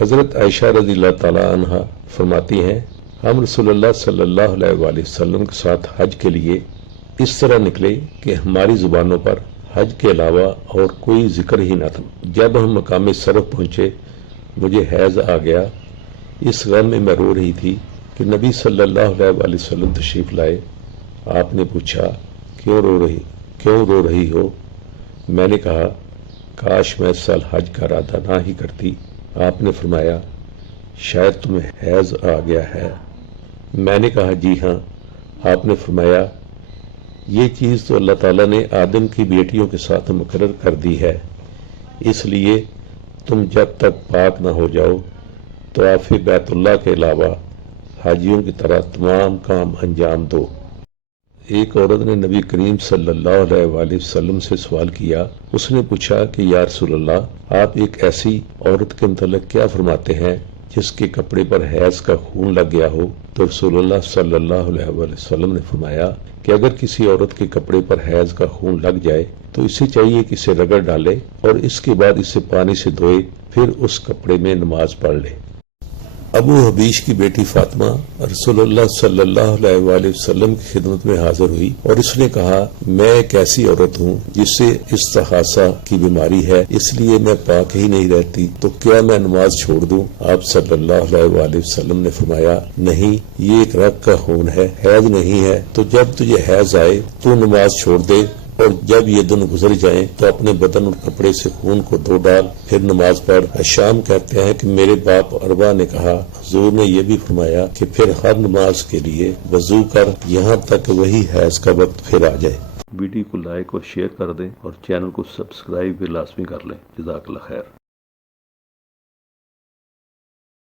حضرت عائشہ رضی اللہ تعالی عنہا فرماتی ہیں ہم رسول اللہ صلی اللہ علیہ وآلہ وسلم کے ساتھ حج کے لیے اس طرح نکلے کہ ہماری زبانوں پر حج کے علاوہ اور کوئی ذکر ہی نہ تھا۔ جب ہم مقام صرف پہنچے مجھے حیض آ گیا۔ اس غم میں رو رہی تھی کہ نبی صلی اللہ علیہ وآلہ وسلم تشریف لائے۔ آپ نے پوچھا کیوں رو رہی ہو؟ میں نے کہا کاش میں اس سال حج کا ارادہ نہ ہی کرتی۔ آپ نے فرمایا شاید تمہیں حیض آ گیا ہے۔ میں نے کہا جی ہاں۔ آپ نے فرمایا یہ چیز تو اللہ تعالیٰ نے آدم کی بیٹیوں کے ساتھ مقرر کر دی ہے، اس لیے تم جب تک پاک نہ ہو جاؤ طواف بیت اللہ کے علاوہ حاجیوں کی طرح تمام کام انجام دو۔ ایک عورت نے نبی کریم صلی اللہ علیہ وآلہ وسلم سے سوال کیا۔ اس نے پوچھا کہ یا رسول اللہ، آپ ایک ایسی عورت کے متعلق کیا فرماتے ہیں جس کے کپڑے پر حیض کا خون لگ گیا ہو؟ تو رسول اللہ صلی اللہ علیہ وآلہ وسلم نے فرمایا کہ اگر کسی عورت کے کپڑے پر حیض کا خون لگ جائے تو اسے چاہیے کہ اسے رگڑ ڈالے اور اس کے بعد اسے پانی سے دھوئے، پھر اس کپڑے میں نماز پڑھ لے۔ ابو حبیش کی بیٹی فاطمہ رسول اللہ صلی اللہ علیہ وآلہ وسلم کی خدمت میں حاضر ہوئی اور اس نے کہا میں ایک ایسی عورت ہوں جس سے استحاضہ کی بیماری ہے، اس لیے میں پاک ہی نہیں رہتی، تو کیا میں نماز چھوڑ دوں؟ آپ صلی اللہ علیہ وآلہ وسلم نے فرمایا نہیں، یہ ایک رگ کا خون ہے، حیض نہیں ہے، تو جب تجھے حیض آئے تو نماز چھوڑ دے اور جب یہ دن گزر جائیں تو اپنے بدن اور کپڑے سے خون کو دھو ڈال، پھر نماز پڑھ۔ شام کہتے ہیں کہ میرے باپ اربا نے کہا حضور نے یہ بھی فرمایا کہ پھر ہر نماز کے لیے وضو کر یہاں تک وہی حیض کا وقت پھر آ جائے۔ ویڈیو کو لائک اور شیئر کر دیں اور چینل کو سبسکرائب بھی لازمی کر لیں۔ جزاک اللہ خیر۔